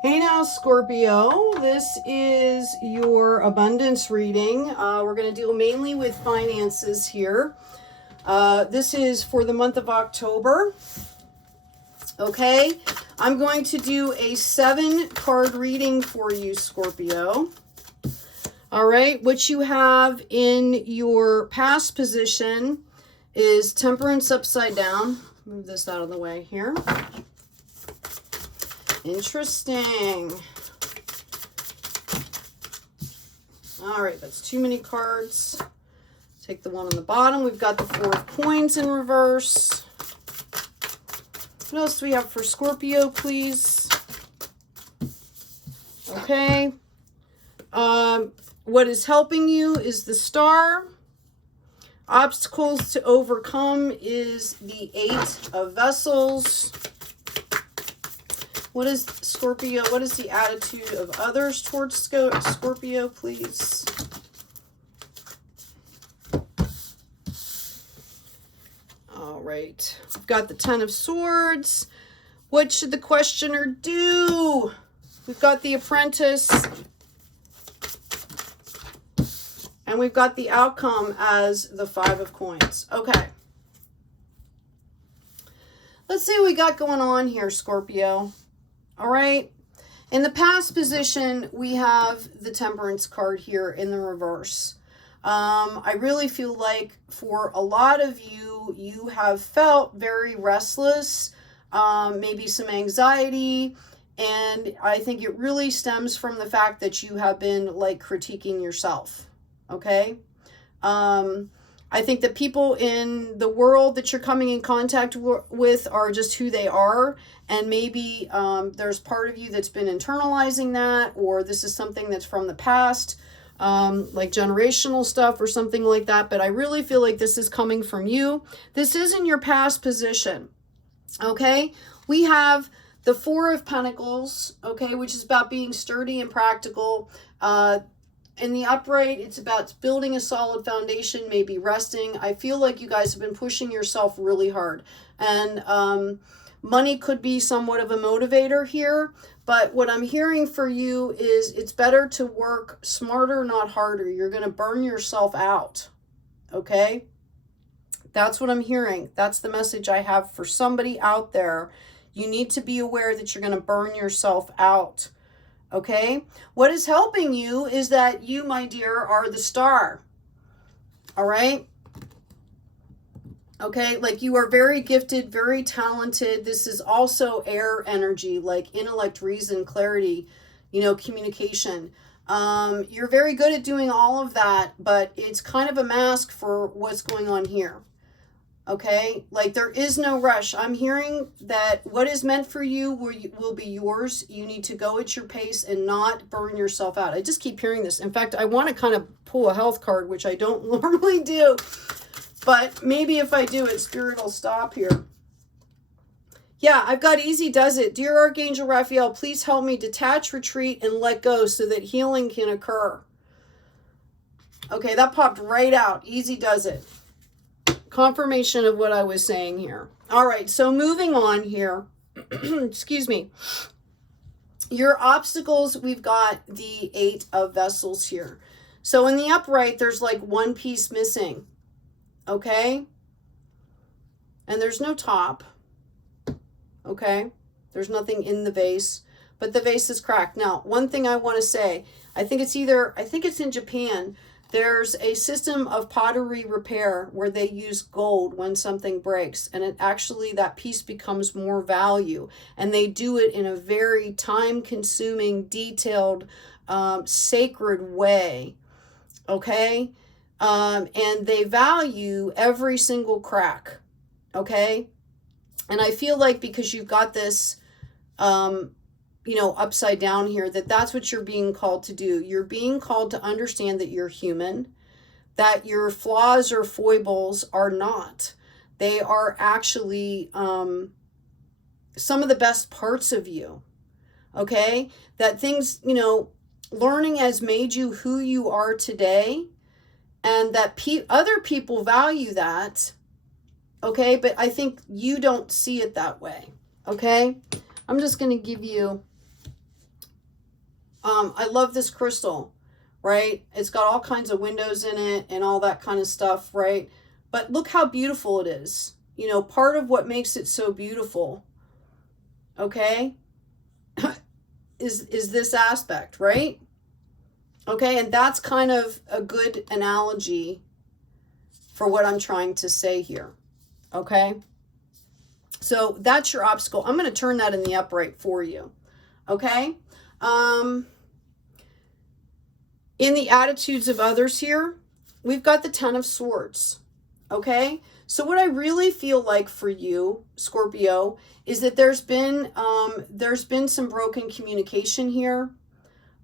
Hey now, Scorpio. This is your abundance reading. We're going to deal mainly with finances here. This is for the month of October. Okay, I'm going to do a 7-card reading for you, Scorpio. All right, what you have in your past position is Temperance upside down. Move this out of the way here. Interesting. All right, that's too many cards. Take the one on the bottom. We've got the 4 of coins in reverse. What else do we have for Scorpio, please? Okay. What is helping you is the Star. Obstacles to overcome is the 8 of Vessels. What is Scorpio? What is the attitude of others towards Scorpio, please? All right. We've got the 10 of Swords. What should the questioner do? We've got the Apprentice. And we've got the outcome as the 5 of Coins. Okay. Let's see what we got going on here, Scorpio. All right. In the past position, we have the Temperance card here in the reverse. I really feel like for a lot of you, you have felt very restless, maybe some anxiety. And I think it really stems from the fact that you have been like critiquing yourself. Okay. I think the people in the world that you're coming in contact with are just who they are. And maybe there's part of you that's been internalizing that, or this is something that's from the past, like generational stuff or something like that. But I really feel like this is coming from you. This is in your past position. Okay. We have the 4 of Pentacles, okay, which is about being sturdy and practical. In the upright, it's about building a solid foundation, maybe resting. I feel like you guys have been pushing yourself really hard. And money could be somewhat of a motivator here. But what I'm hearing for you is it's better to work smarter, not harder. You're going to burn yourself out. Okay? That's what I'm hearing. That's the message I have for somebody out there. You need to be aware that you're going to burn yourself out. Okay, what is helping you is that you, my dear, are the Star. All right. Okay, like you are very gifted, very talented. This is also air energy, like intellect, reason, clarity, communication. You're very good at doing all of that, but it's kind of a mask for what's going on here. Okay, like there is no rush. I'm hearing that what is meant for you will be yours. You need to go at your pace and not burn yourself out. I just keep hearing this. In fact, I want to kind of pull a health card, which I don't normally do. But maybe if I do it, Spirit will stop here. Yeah, I've got Easy Does It. Dear Archangel Raphael, please help me detach, retreat, and let go so that healing can occur. Okay, that popped right out. Easy Does It. Confirmation of what I was saying here. All right, so moving on here. Excuse me. Your obstacles, we've got the 8 of Vessels here. So in the upright, there's like one piece missing. Okay? And there's no top. Okay? There's nothing in the vase, but the vase is cracked. Now, one thing I want to say, I think it's in Japan. There's a system of pottery repair where they use gold when something breaks, and that piece becomes more value. And they do it in a very time-consuming, detailed, sacred way. Okay? And they value every single crack. Okay? And I feel like because you've got this upside down here, that's what you're being called to do. You're being called to understand that you're human, that your flaws or foibles are not. They are actually some of the best parts of you. Okay? That things, learning has made you who you are today, and that other people value that. Okay? But I think you don't see it that way. Okay? I'm just going to give you I love this crystal, right? It's got all kinds of windows in it and all that kind of stuff, right? But look how beautiful it is. You know, part of what makes it so beautiful, okay, is this aspect, right? Okay, and that's kind of a good analogy for what I'm trying to say here, okay? So that's your obstacle. I'm going to turn that in the upright for you, okay? In the attitudes of others here, we've got the Ten of Swords, okay? So what I really feel like for you, Scorpio, is that there's been some broken communication here,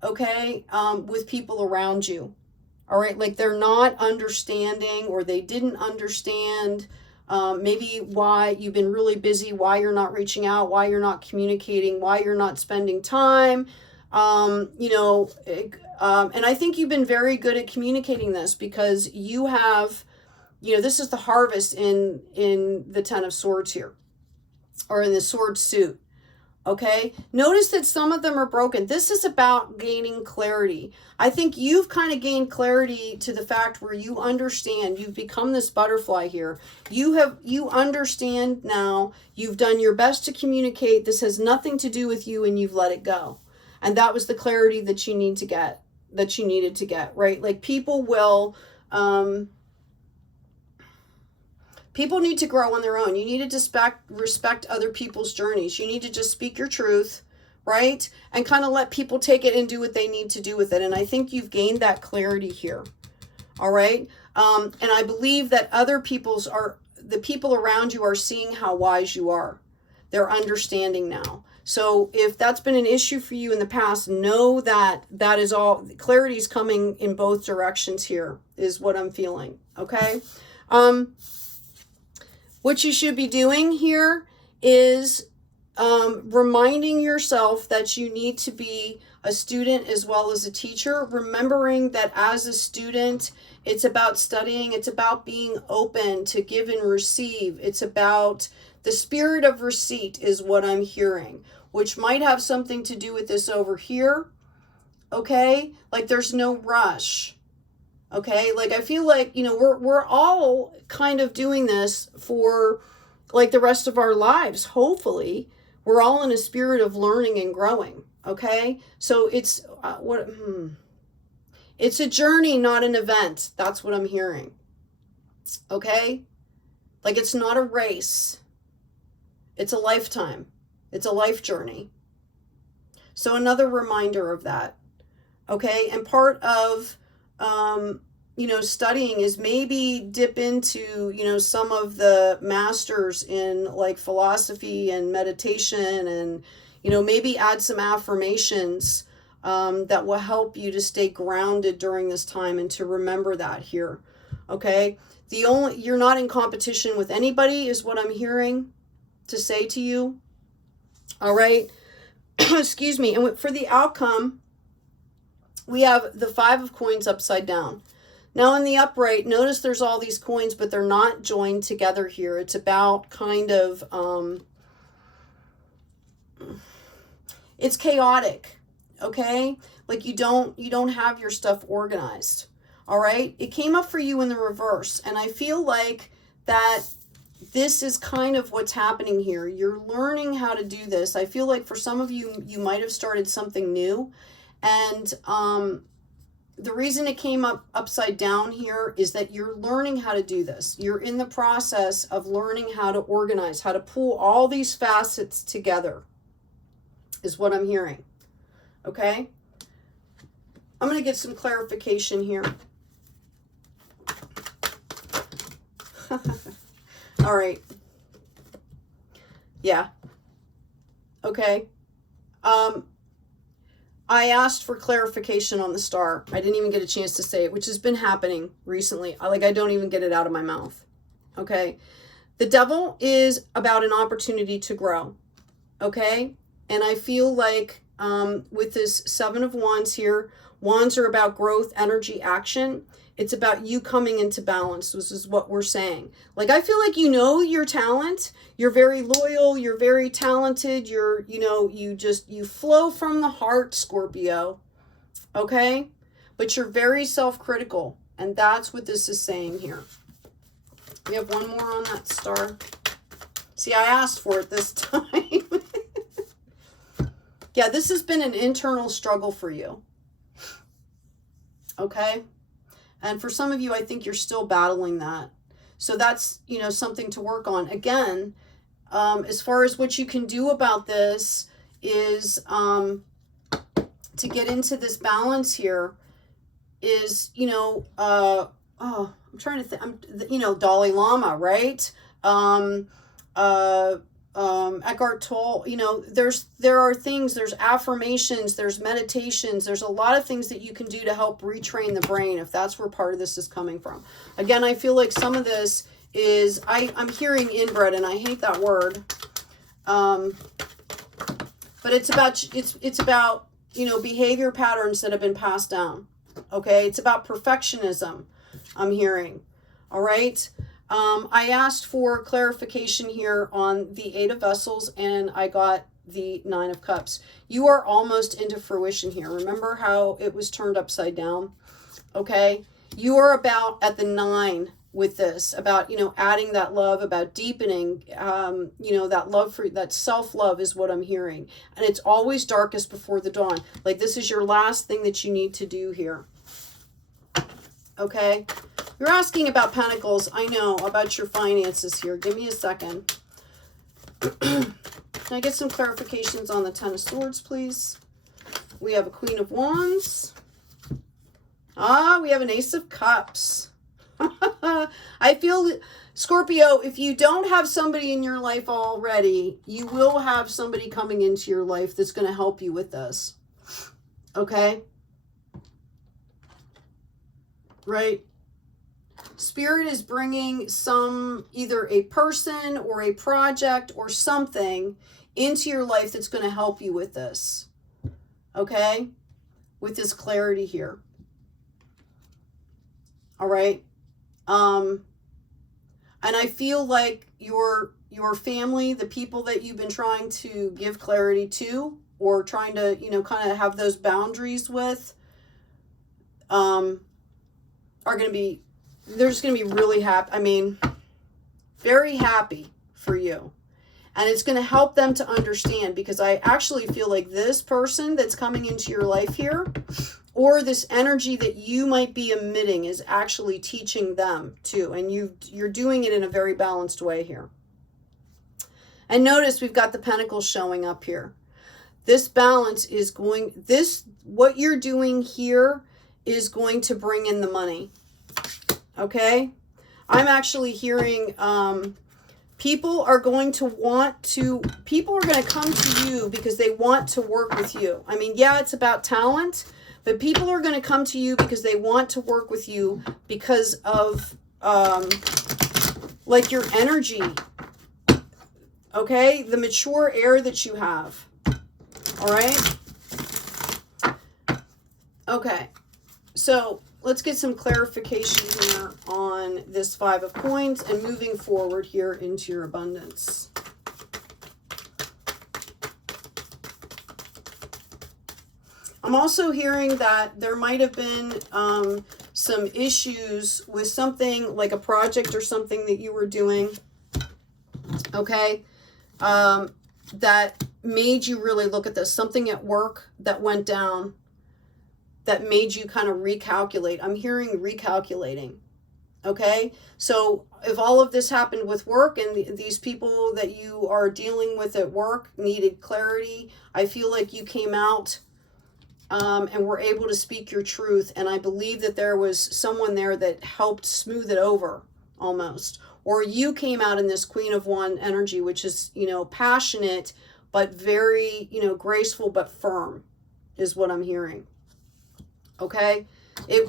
okay, with people around you, all right? Like they're not understanding, or they didn't understand maybe why you've been really busy, why you're not reaching out, why you're not communicating, why you're not spending time, you know, and I think you've been very good at communicating this, because you have, you know, this is the harvest in the Ten of Swords here, or in the sword suit. Okay, notice that some of them are broken. This is about gaining clarity. I think you've kind of gained clarity to the fact where you understand. You've become this butterfly here. You understand now. You've done your best to communicate. This has nothing to do with you, and you've let it go. And that was the clarity that you need to get, that you needed to get, right? Like people will, people need to grow on their own. You need to respect other people's journeys. You need to just speak your truth, right? And kind of let people take it and do what they need to do with it. And I think you've gained that clarity here. All right. And I believe that the people around you are seeing how wise you are. They're understanding now. So if that's been an issue for you in the past, know that that is all, clarity is coming in both directions here, is what I'm feeling. Okay. What you should be doing here is reminding yourself that you need to be a student as well as a teacher, remembering that as a student, it's about studying, it's about being open to give and receive. It's about the spirit of receipt is what I'm hearing, which might have something to do with this over here, okay? Like there's no rush. Okay, like I feel like, you know, we're all kind of doing this for like the rest of our lives. Hopefully, we're all in a spirit of learning and growing. Okay, so it's it's a journey, not an event. That's what I'm hearing. Okay, like it's not a race. It's a lifetime. It's a life journey. So another reminder of that. Okay, and part of you know, studying is maybe dip into, you know, some of the masters in like philosophy and meditation, and, you know, maybe add some affirmations that will help you to stay grounded during this time and to remember that here. Okay. You're not in competition with anybody is what I'm hearing to say to you. All right. Excuse me. And for the outcome, we have the Five of Coins upside down. Now in the upright, notice there's all these coins, but they're not joined together here. It's about kind of, it's chaotic, okay? Like you don't have your stuff organized, all right? It came up for you in the reverse, and I feel like that this is kind of what's happening here. You're learning how to do this. I feel like for some of you, you might have started something new, and the reason it came up upside down here is that you're learning how to do this. You're in the process of learning how to organize, how to pull all these facets together, is what I'm hearing. Okay? I'm going to get some clarification here. All right. Yeah. Okay. I asked for clarification on the star. I didn't even get a chance to say it, which has been happening recently. I don't even get it out of my mouth. Okay. The Devil is about an opportunity to grow. Okay. And I feel like with this Seven of Wands here, wands are about growth, energy, action. It's about you coming into balance. This is what we're saying. Like, I feel like you know your talent. You're very loyal. You're very talented. You flow from the heart, Scorpio. okay? But you're very self-critical, and that's what this is saying here. We have one more on that star. See, I asked for it this time. Yeah, this has been an internal struggle for you, okay? And for some of you, I think you're still battling that. So that's, you know, something to work on. Again, as far as what you can do about this is to get into this balance here is, you know, I'm trying to think, you know, Dalai Lama, right? Eckhart Tolle, you know, there are things, there's affirmations, there's meditations, there's a lot of things that you can do to help retrain the brain if that's where part of this is coming from. Again, I feel like some of this is, I'm hearing inbred, and I hate that word. But it's about, you know, behavior patterns that have been passed down. Okay, it's about perfectionism, I'm hearing. All right. I asked for clarification here on the 8 of Vessels, and I got the 9 of Cups. You are almost into fruition here. Remember how it was turned upside down? Okay. You are about at the 9 with this, about, you know, adding that love, about deepening, you know, that love for, that self-love is what I'm hearing. And it's always darkest before the dawn. Like this is your last thing that you need to do here. Okay. You're asking about Pentacles. I know, about your finances here. Give me a second. Can I get some clarifications on the 10 of Swords, please? We have a Queen of Wands. Ah, we have an Ace of Cups. I feel, Scorpio, if you don't have somebody in your life already, you will have somebody coming into your life that's going to help you with this. Okay? Right? Spirit is bringing either a person or a project or something into your life that's going to help you with this. Okay? With this clarity here. All right? And I feel like your family, the people that you've been trying to give clarity to, or trying to, you know, kind of have those boundaries with, are going to be, they're just going to be really happy. I mean, very happy for you. And it's going to help them to understand, because I actually feel like this person that's coming into your life here, or this energy that you might be emitting, is actually teaching them too. And you're doing it in a very balanced way here. And notice we've got the Pentacles showing up here. This balance is going, what you're doing here is going to bring in the money. Okay? I'm actually hearing people are going to come to you because they want to work with you. I mean, yeah, it's about talent, but people are going to come to you because they want to work with you because of like your energy. Okay? The mature air that you have. All right? Okay. So let's get some clarification here on this 5 of Coins and moving forward here into your abundance. I'm also hearing that there might have been some issues with something like a project or something that you were doing, okay, that made you really look at this. Something at work that went down that made you kind of recalculate. I'm hearing recalculating. Okay, so if all of this happened with work and these people that you are dealing with at work needed clarity, I feel like you came out and were able to speak your truth. And I believe that there was someone there that helped smooth it over almost. Or you came out in this Queen of Wands energy, which is, you know, passionate, but very, you know, graceful, but firm is what I'm hearing. Okay?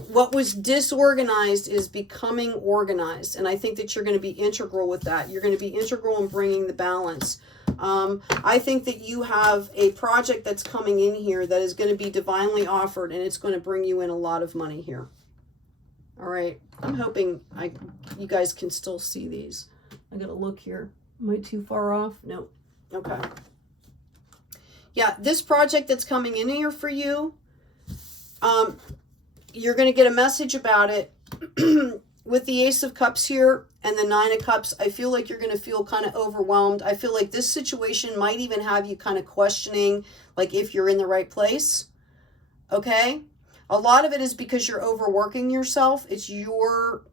What was disorganized is becoming organized. And I think that you're going to be integral with that. You're going to be integral in bringing the balance. I think that you have a project that's coming in here that is going to be divinely offered, and it's going to bring you in a lot of money here. All right. I'm hoping you guys can still see these. I got to look here. Am I too far off? Nope. Okay. Yeah, this project that's coming in here for you, You're going to get a message about it. With the Ace of Cups here and the Nine of Cups, I feel like you're going to feel kind of overwhelmed. I feel like this situation might even have you kind of questioning, like, if you're in the right place. Okay? A lot of it is because you're overworking yourself. It's your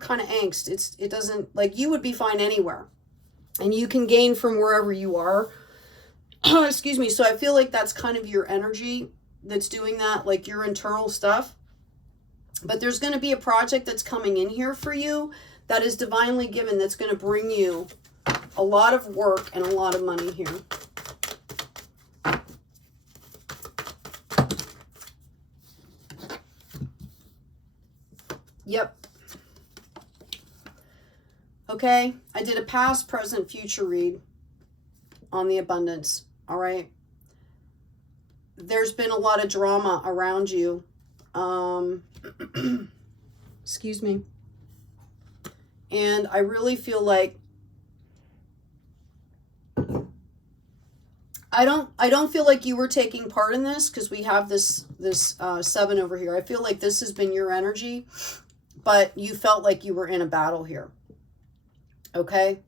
kind of angst. It doesn't, like, you would be fine anywhere. And you can gain from wherever you are. Excuse me. So I feel like that's kind of your energy that's doing that, like your internal stuff. But there's going to be a project that's coming in here for you that is divinely given, that's going to bring you a lot of work and a lot of money here. Yep. Okay, I did a past, present, future read on the abundance. All right. There's been a lot of drama around you. Excuse me. And I really feel like I don't feel like you were taking part in this, because we have this 7 over here. I feel like this has been your energy, but you felt like you were in a battle here. Okay?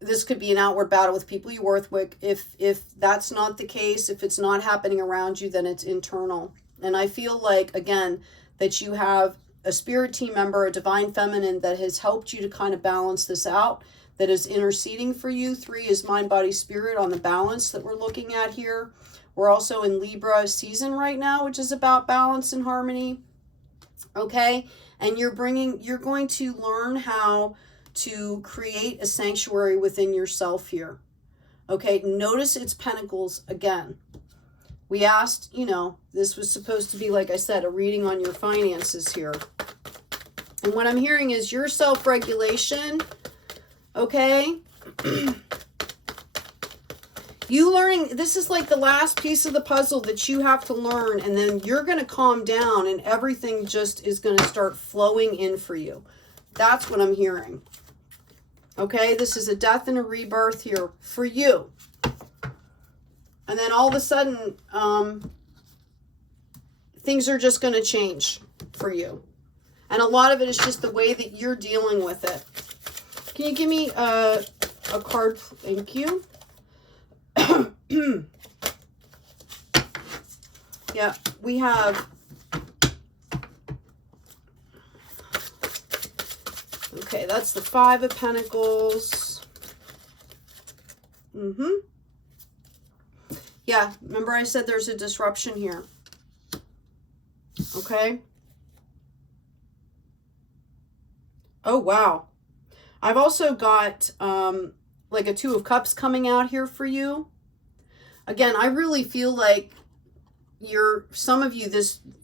This could be an outward battle with people you work with. If that's not the case, if it's not happening around you, then it's internal. And I feel like, again, that you have a spirit team member, a divine feminine, that has helped you to kind of balance this out, that is interceding for you. 3 is mind, body, spirit on the balance that we're looking at here. We're also in Libra season right now, which is about balance and harmony. Okay? And you're going to learn how to create a sanctuary within yourself here. Okay, notice it's Pentacles again. We asked, this was supposed to be, like I said, a reading on your finances here. And what I'm hearing is your self-regulation, okay? You learning, this is like the last piece of the puzzle that you have to learn, and then you're going to calm down and everything just is going to start flowing in for you. That's what I'm hearing. Okay, this is a death and a rebirth here for you. And then all of a sudden, things are just going to change for you. And a lot of it is just the way that you're dealing with it. Can you give me a card? Thank you. Yeah, we have... Okay, that's the 5 of Pentacles. Yeah, remember I said there's a disruption here. Okay. Oh, wow. I've also got like a 2 of Cups coming out here for you. Again, I really feel like some of you,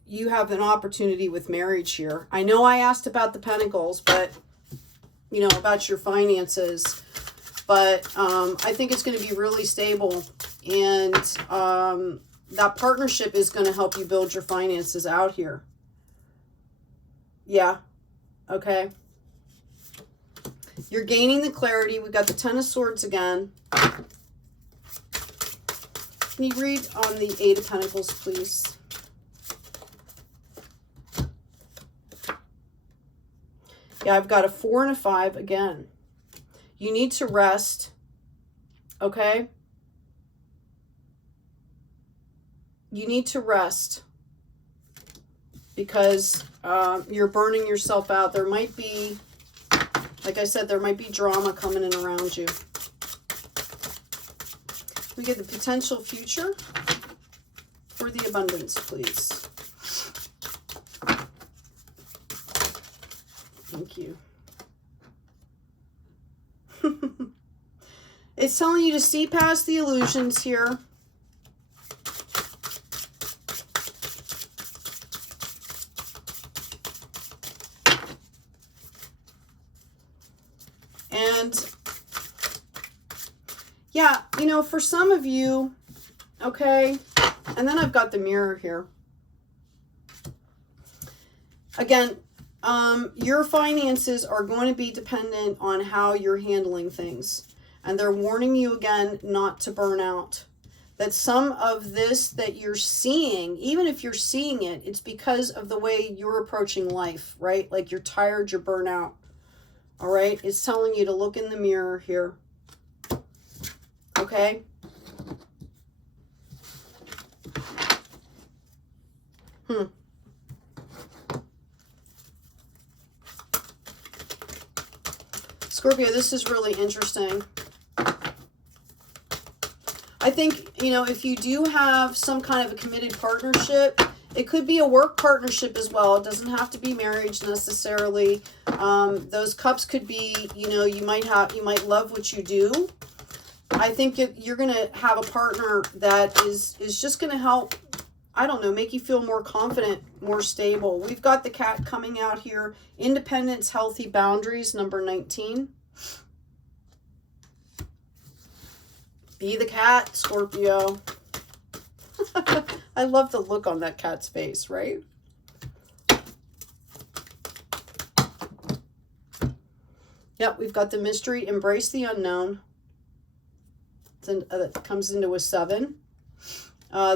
you have an opportunity with marriage here. I know I asked about the Pentacles, but about your finances, but I think it's going to be really stable, and that partnership is going to help you build your finances out here. Yeah. Okay. You're gaining the clarity. We've got the 10 of Swords again. Can you read on the 8 of Pentacles, please? Yeah, I've got a 4 and a 5 again. You need to rest, okay? You need to rest because you're burning yourself out. There might be, like I said, there might be drama coming in around you. We get the potential future for the abundance, please. Thank you. It's telling you to see past the illusions here. And yeah, for some of you, okay, and then I've got the mirror here. Again, your finances are going to be dependent on how you're handling things. And they're warning you again not to burn out. that some of this that you're seeing, even if you're seeing it, it's because of the way you're approaching life, right? Like you're tired, you're burnt out. All right? It's telling you to look in the mirror here. Okay? Scorpio, this is really interesting. I think, you know, if you do have some kind of a committed partnership, it could be a work partnership as well. It doesn't have to be marriage necessarily. Those cups could be, you know, you might love what you do. I think you're going to have a partner that is just going to help, I don't know, make you feel more confident, more stable. We've got the cat coming out here. Independence, healthy boundaries, number 19. Be the cat, Scorpio. I love the look on that cat's face, right? Yep, we've got the mystery, embrace the unknown. That comes into a 7.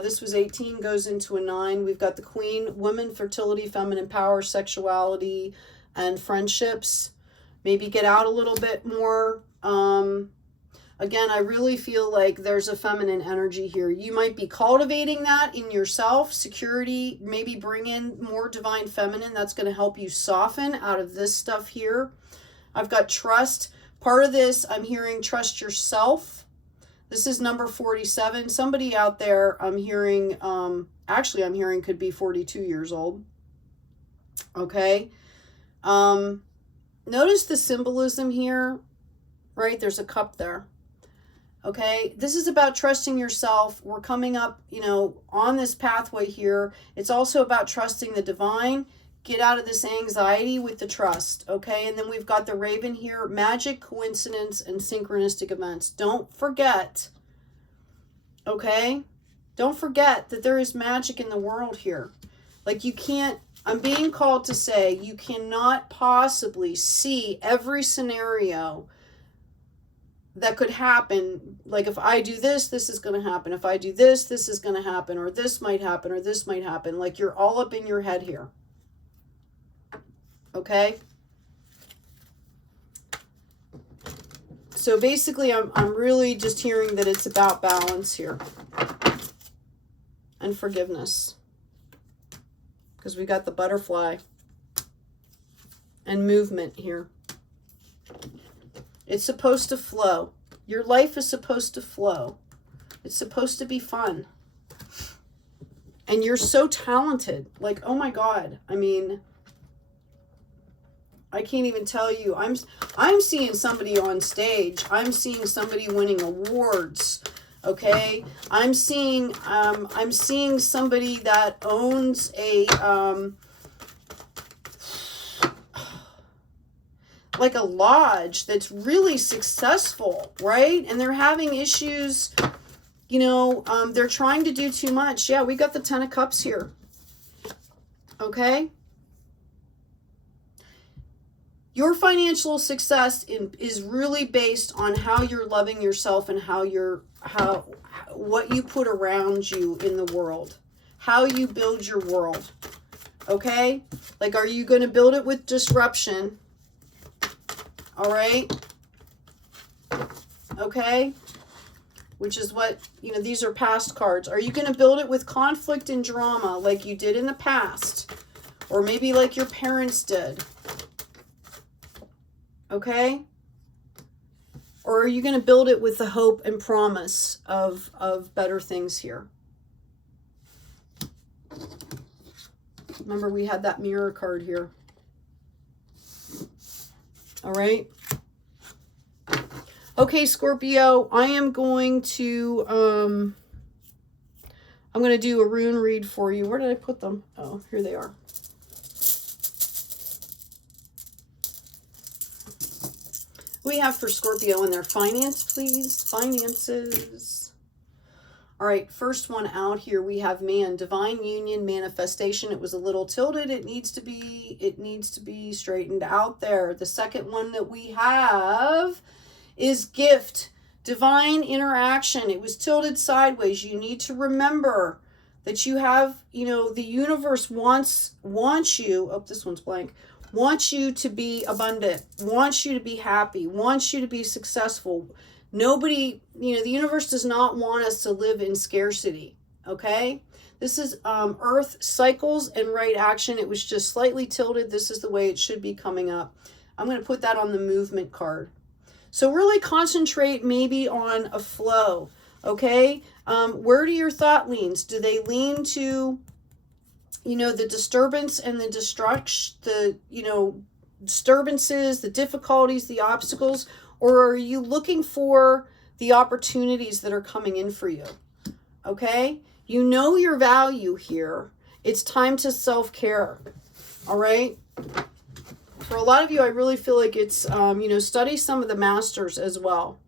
This was 18, goes into a 9. We've got the queen, woman, fertility, feminine power, sexuality, and friendships. Maybe get out a little bit more. Again, I really feel like there's a feminine energy here. You might be cultivating that in yourself. Security, maybe bring in more divine feminine. That's going to help you soften out of this stuff here. I've got trust. Part of this, I'm hearing trust yourself. This is number 47. Somebody out there, I'm hearing, actually I'm hearing could be 42 years old. Okay. Notice the symbolism here, right? There's a cup there. Okay, this is about trusting yourself. We're coming up, you know, on this pathway here. It's also about trusting the divine. Get out of this anxiety with the trust, okay? And then we've got the raven here, magic, coincidence, and synchronistic events. Don't forget, okay? Don't forget that there is magic in the world here. Like you can't, I'm being called to say, you cannot possibly see every scenario that could happen. Like if I do this, this is going to happen. If I do this, this is going to happen, or this might happen, or this might happen. Like you're all up in your head here. Okay? So basically, I'm really just hearing that it's about balance here. And forgiveness. Because we got the butterfly. And movement here. It's supposed to flow. Your life is supposed to flow. It's supposed to be fun. And you're so talented. Like, oh my God. I mean, I can't even tell you. I'm seeing somebody on stage. I'm seeing somebody winning awards. Okay? I'm seeing somebody that owns a like a lodge that's really successful, right? And they're having issues, you know, they're trying to do too much. Yeah, we got the 10 of Cups here. Okay? Your financial success is really based on how you're loving yourself and what you put around you in the world. How you build your world. Okay? Like, are you going to build it with disruption? All right. Okay. Which is what, you know, these are past cards. Are you going to build it with conflict and drama like you did in the past? Or maybe like your parents did? Okay. Or are you going to build it with the hope and promise of better things here? Remember, we had that mirror card here. All right. Okay, Scorpio, I am going to, I'm going to do a rune read for you. Where did I put them? Oh, here they are. We have for Scorpio in their finance, please. Finances. All right, first one out here, we have man, divine union, manifestation. It was a little tilted. It needs to be straightened out there. The second one that we have is gift, Divine interaction. It was tilted sideways. You need to remember that you have, you know, the universe wants you, oh, this one's blank, wants you to be abundant, wants you to be happy, wants you to be successful. Nobody, you know, the universe does not want us to live in scarcity, okay? This is Earth cycles and right action. It was just slightly tilted. This is the way it should be coming up. I'm going to put that on the movement card. So really concentrate maybe on a flow, okay? Where do your thought leans? Do they lean to, you know, the disturbance and the destruction, the, you know, disturbances, the difficulties, the obstacles, or are you looking for the opportunities that are coming in for you? Okay? You know your value here. It's time to self-care. All right? For a lot of you, I really feel like it's, you know, study some of the masters as well.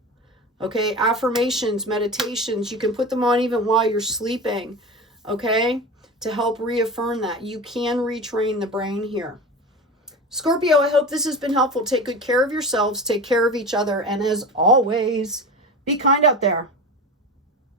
Okay? Affirmations, meditations, you can put them on even while you're sleeping. Okay? To help reaffirm that. You can retrain the brain here. Scorpio, I hope this has been helpful. Take good care of yourselves. Take care of each other. And as always, be kind out there.